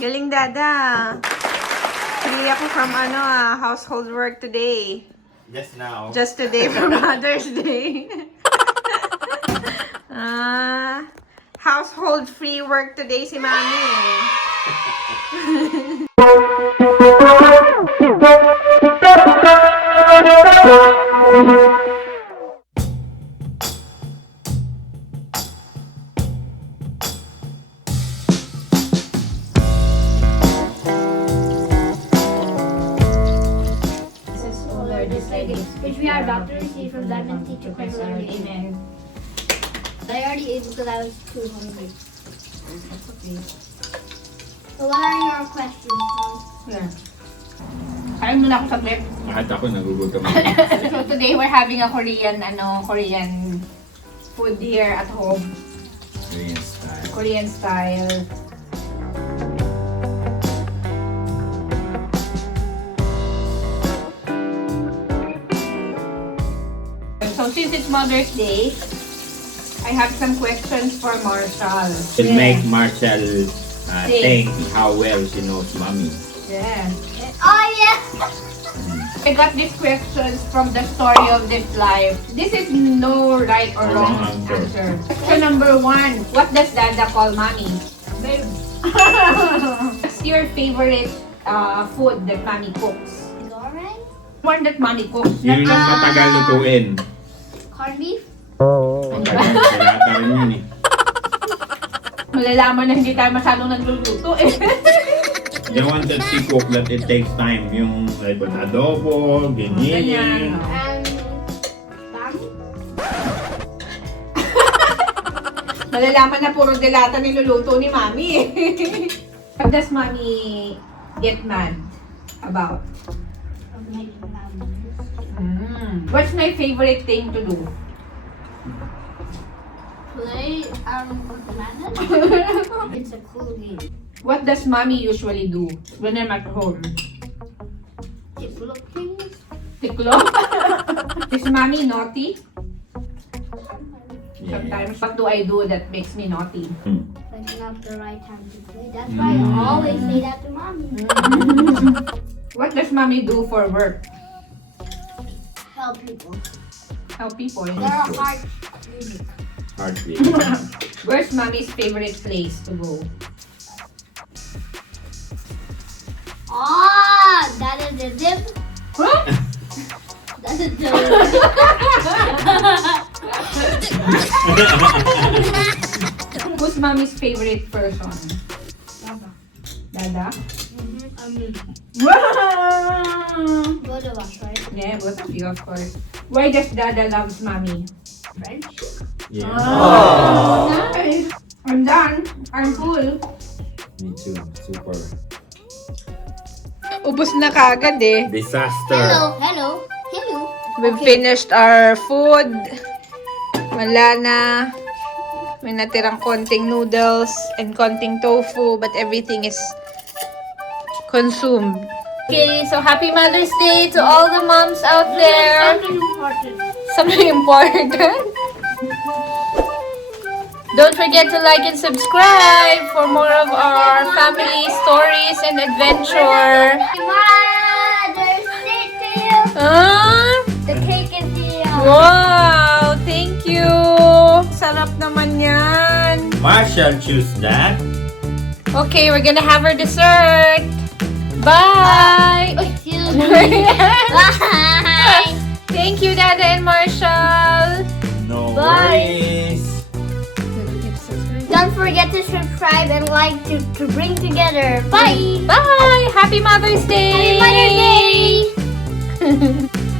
Galing, Dada. Free ako from household work today. Just now. Just today for Mother's Day. Household free work today si Mami. Which we are about to receive from them and teach a question. Amen. I already ate because I was too hungry. That's okay. So what are your questions, Mom? Yeah. Kain muna ako saglit. Kahit ako nagugutom. So today we're having a Korean food here at home. Korean style. Korean style. So since it's Mother's Day, I have some questions for Marshall. It'll make Marshall think how well she knows mommy. Yeah. Oh yeah! I got these questions from the story of this life. This is no right or wrong answer. Question number 1. What does Dada call mommy? Babe. What's your favorite food that mommy cooks? Is it alright? One that mommy cooks. Yun lang matagal lutuin. Corned beef? Kaya rin yun eh. Malalaman na hindi tayo masyadong nagluluto eh. The one that she cook that it takes time. Yung like adobo, giniling. Bang? Malalaman na puro delata niluluto ni Mami eh. What does Mami get mad about? What's my favorite thing to do? Play banana? It's a cool game. What does Mommy usually do when I'm at home? Tiklo things? Tiklo? Is Mommy naughty? Yeah. Sometimes, what do I do that makes me naughty? Like not the right time to play. That's why I always say that to Mommy. What does Mommy do for work? Help people. Help people. There are hard music. Hardly. Where's Mommy's favorite place to go? Ah, that is a dip. Huh? That's a dip. Who's Mommy's favorite person? Dada? Wow! Both of us, right? Yeah, both of you, of course. Why does Dada loves Mommy? French? Yeah. Oh, nice! I'm done. I'm full. Me too. Super. Ubus na kagad eh. Disaster. Hello, hello, hello. We've finished our food. Wala na. May natirang konting noodles and konting tofu, but everything is consumed. Okay, so happy Mother's Day to all the moms out there. Something important. Something important. Don't forget to like and subscribe for more of our family stories and adventure. Mother's Day to you. The cake is here. Wow! Thank you! Sarap naman yan. Marshall choose that. Okay, we're gonna have our dessert. Bye! Excuse me. Bye. Thank you, Dada and Marshall. No Bye. worries. Don't forget to subscribe and like to bring together. Bye. Bye! Happy Mother's Day! Happy Mother's Day.